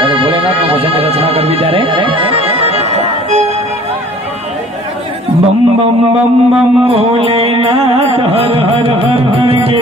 ત્યારે ભોલેનાથના ભજન રચના કરવી ત્યારે બમ બમ બમ બમ ભોલેનાથ હર હર હર હર ગિરનારે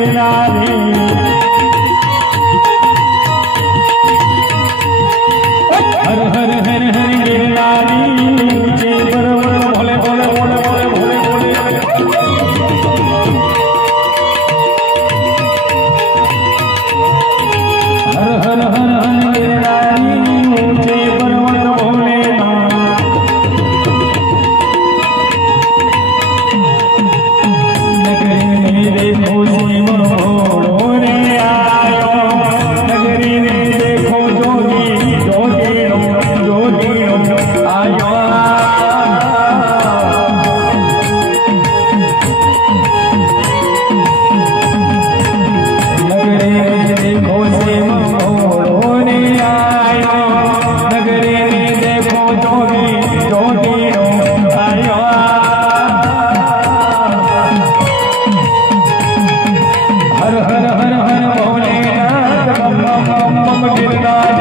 બમ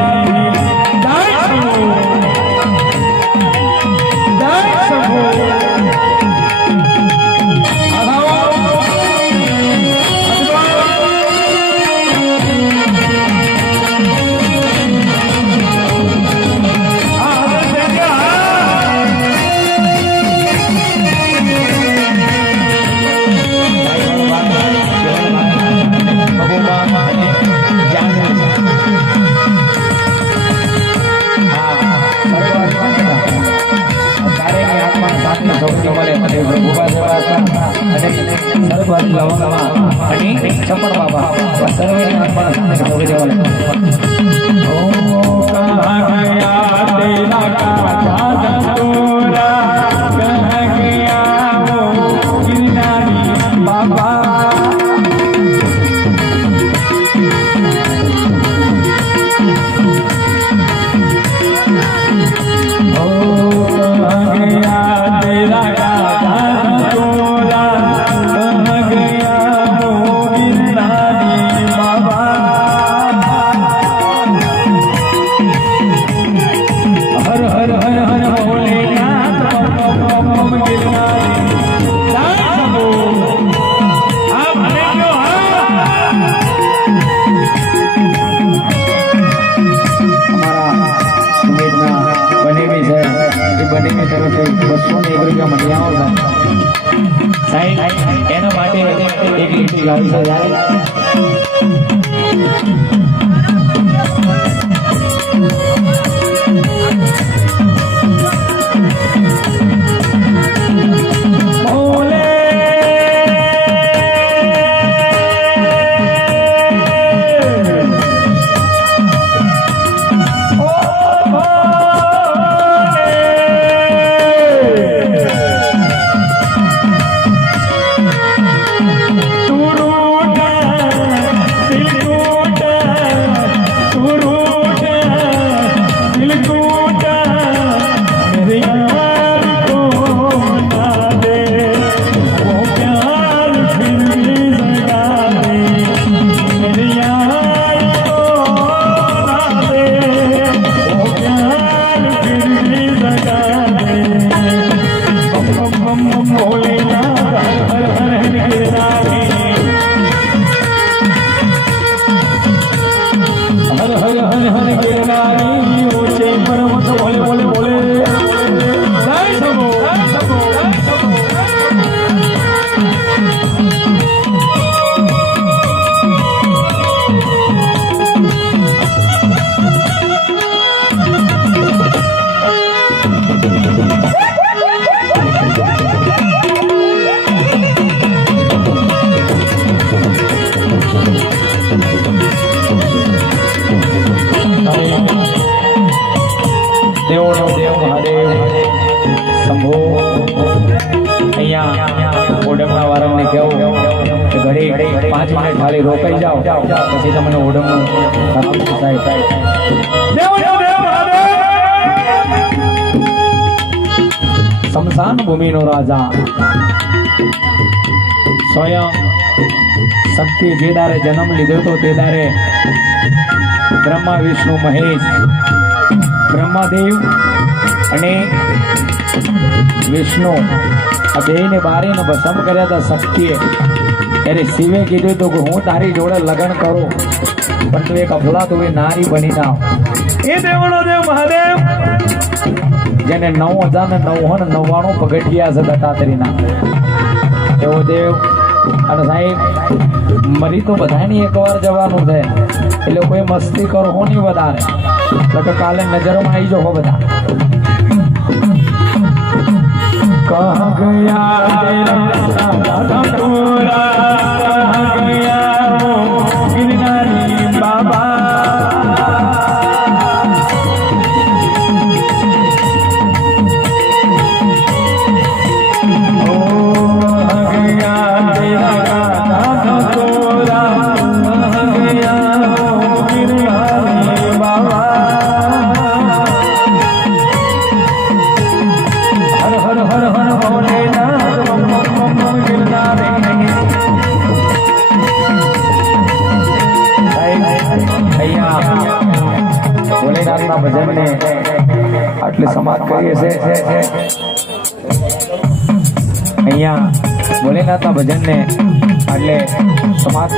બાબા એ બનેવી તરફથી બસો ને એક રૂપિયા મળી આવો છે સાહેબ એના માટે એક લીટી ગાડી છે ઓડમના વારમને કહેવું કે ઘડી પાંચ મિનિટ ખાલી રોકાઈ જાઓ પછી તમને મહાદેવ શમશાન ભૂમિનો રાજા. સ્વયં શક્તિ જે દારે જન્મ લીધો હતો તે દારે બ્રહ્મા વિષ્ણુ મહેશ બ્રહ્માદેવ અને વિષ્ણુ આ બેયને બારીને ભસમ કર્યા હતા શક્તિએ. ત્યારે શિવે કીધું હતું કે હું તારી જોડે લગ્ન કરું પણ તું એક અફલાતુરી નારી બની ના એ દેવનો દેવ મહાદેવ! જેને નવ હજાર ને નવ્વાણું નવ્વાણું પગથિયા છે દત્તાત્રીના એવો દેવ અને સાહેબ મરી તો બધાની એકવાર જવાનું છે. એટલે કોઈ મસ્તી કરો હું નહીં વધારે. તો કે કાલે નજરમાં આવી જાઓ બધા. કહા ગયા ભોલેનાથના ભજનને આટલી સમાપ્ત કરીએ છે અહીંયા ભોલેનાથના ભજનને આટલે સમાપ્ત